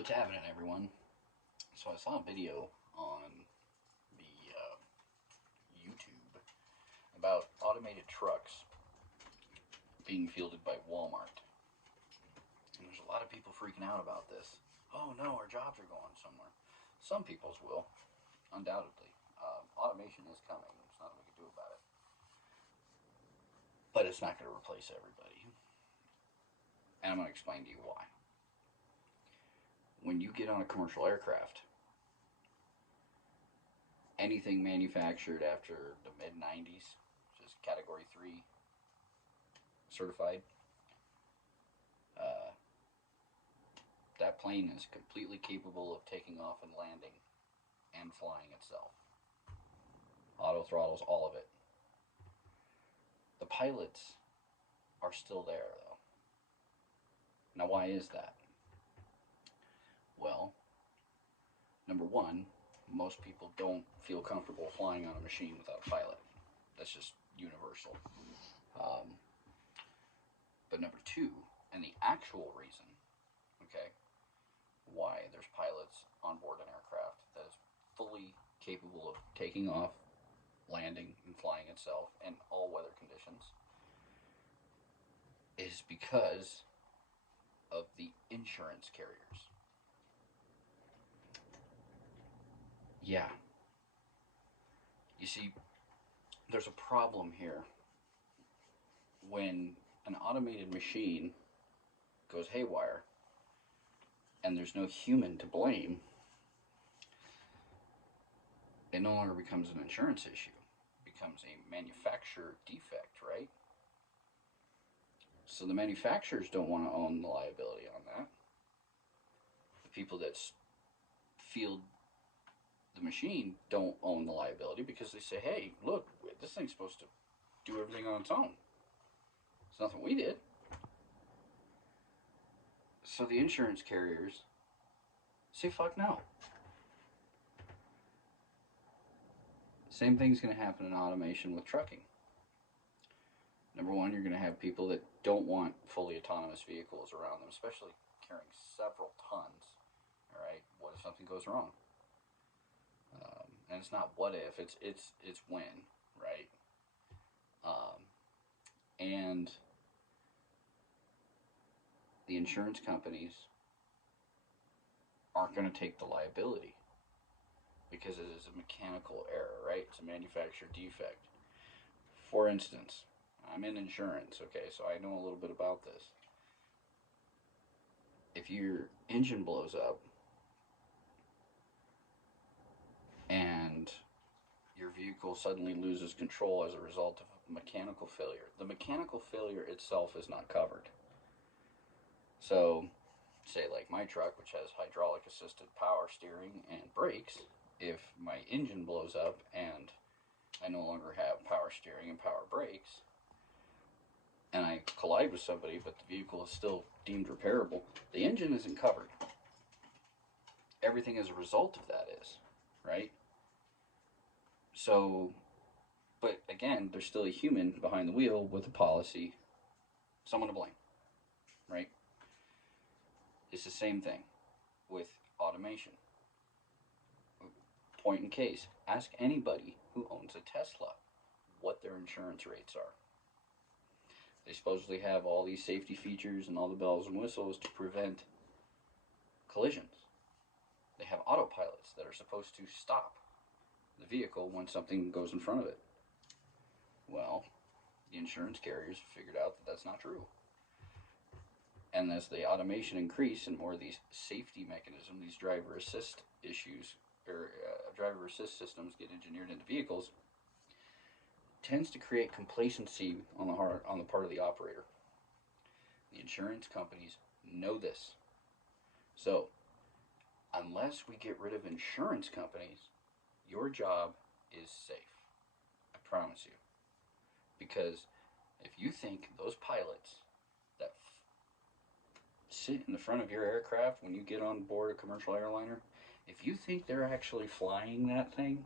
What's happening, everyone? So I saw a video on the YouTube about automated trucks being fielded by Walmart, and there's a lot of people freaking out about this. Oh no, our jobs are going somewhere. Some people's will, undoubtedly. Automation is coming. There's nothing we can do about it, but it's not going to replace everybody. And I'm going to explain to you why. When you get on a commercial aircraft, anything manufactured after the mid 90s, just category 3 certified, uh, that plane is completely capable of taking off and landing and flying itself. Auto throttles, all of it. The pilots are still there, though. Now, why is that? Well, number one, most people don't feel comfortable flying on a machine without a pilot. That's just universal. Um, but number two, and the actual reason, okay, why there's pilots on board an aircraft that is fully capable of taking off, landing, and flying itself in all weather conditions is because of the insurance carriers. Yeah. You see, there's a problem here when an automated machine goes haywire and there's no human to blame. It no longer becomes an insurance issue. It becomes a manufacturer defect, right? So the manufacturers don't want to own the liability on that. The people that field the machine don't own the liability because they say, hey, look, this thing's supposed to do everything on its own. It's nothing we did. So the insurance carriers say, fuck no. Same thing's going to happen in automation with trucking. Number one, you're going to have people that don't want fully autonomous vehicles around them, especially carrying several tons. All right, what if something goes wrong? And it's not what if, it's when, right? And the insurance companies aren't going to take the liability because it is a mechanical error, right? It's a manufacturer defect. For instance, I'm in insurance, okay, so I know a little bit about this. If your engine blows up and your vehicle suddenly loses control as a result of a mechanical failure, the mechanical failure itself is not covered. So, say like my truck, which has hydraulic assisted power steering and brakes, if my engine blows up and I no longer have power steering and power brakes, and I collide with somebody, but the vehicle is still deemed repairable, the engine isn't covered. Everything as a result of that is, right? So, but again, there's still a human behind the wheel with a policy, someone to blame, right? It's the same thing with automation. Point in case, ask anybody who owns a Tesla what their insurance rates are. They supposedly have all these safety features and all the bells and whistles to prevent collisions. They have autopilots that are supposed to stop the vehicle when something goes in front of it. Well, the insurance carriers figured out that that's not true. And as the automation increase and more of these safety mechanisms, these driver assist issues, or driver assist systems get engineered into vehicles, tends to create complacency on the part of the operator. The insurance companies know this. So, unless we get rid of insurance companies, your job is safe. I promise you. Because if you think those pilots that sit in the front of your aircraft when you get on board a commercial airliner, if you think they're actually flying that thing,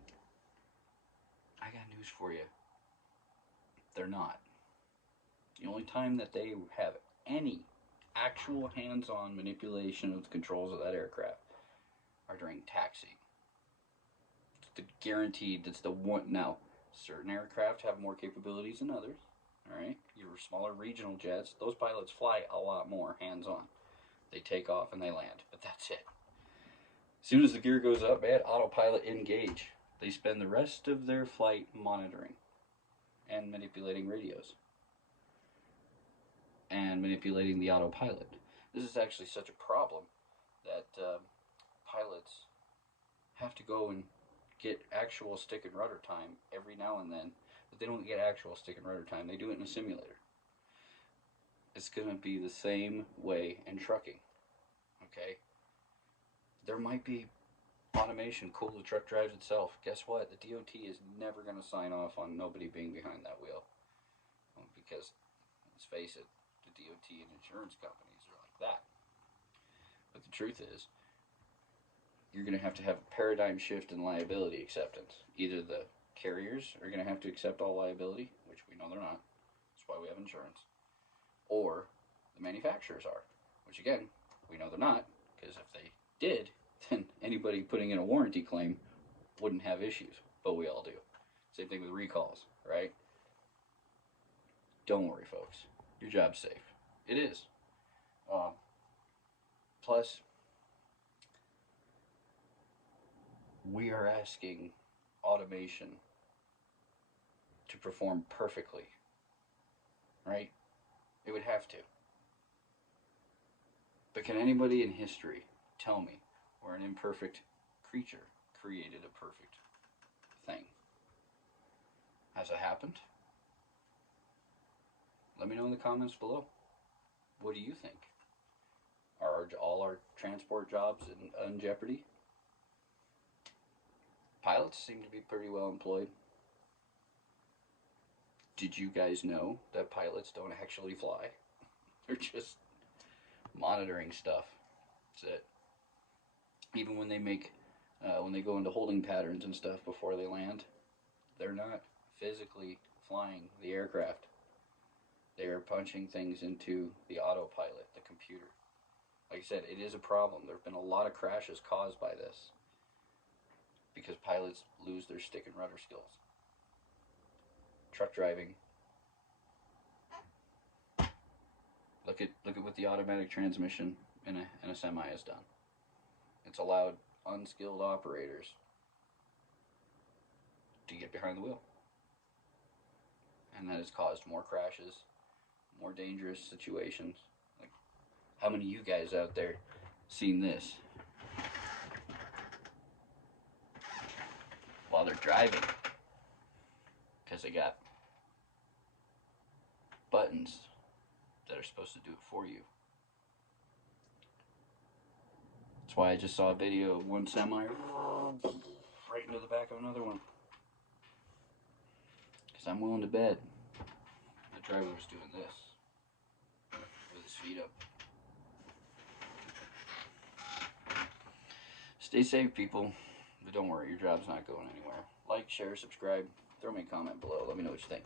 I got news for you. They're not. The only time that they have any actual hands-on manipulation of the controls of that aircraft are during taxiing. It's the guaranteed. That's the one. Now, certain aircraft have more capabilities than others. All right, your smaller regional jets, those pilots fly a lot more hands-on. They take off and they land, but that's it. As soon as the gear goes up, man, autopilot engage. They spend the rest of their flight monitoring and manipulating radios and manipulating the autopilot. This is actually such a problem that pilots have to go and get actual stick and rudder time every now and then, but they don't get actual stick and rudder time. They do it in a simulator. It's going to be the same way in trucking. Okay? There might be automation cool, the truck drives itself. Guess what? The DOT is never going to sign off on nobody being behind that wheel. Because, let's face it, the DOT and insurance companies are like that. But the truth is, you're going to have a paradigm shift in liability acceptance. Either the carriers are going to have to accept all liability, which we know they're not. That's why we have insurance. Or the manufacturers are, which again, we know they're not, because if they did, then anybody putting in a warranty claim wouldn't have issues, but we all do. Same thing with recalls, right? Don't worry, folks. Your job's safe. It is. Plus, we are asking automation to perform perfectly, right? It would have to. But can anybody in history tell me where an imperfect creature created a perfect thing? Has it happened? Let me know in the comments below. What do you think? Are all our transport jobs in jeopardy? Pilots seem to be pretty well employed. Did you guys know that pilots don't actually fly? They're just monitoring stuff. That's it. Even when they when they go into holding patterns and stuff before they land, they're not physically flying the aircraft. They are punching things into the autopilot, the computer. Like I said, it is a problem. There have been a lot of crashes caused by this because pilots lose their stick and rudder skills. Truck driving. Look at what the automatic transmission in a semi has done. It's allowed unskilled operators to get behind the wheel. And that has caused more crashes, more dangerous situations. Like, how many of you guys out there seen this while they're driving? Because they got buttons that are supposed to do it for you. That's why I just saw a video of one semi right into the back of another one. Because I'm willing to bet the driver was doing this with his feet up. Stay safe, people. But don't worry, your job's not going anywhere. Like, share, subscribe. Throw me a comment below. Let me know what you think.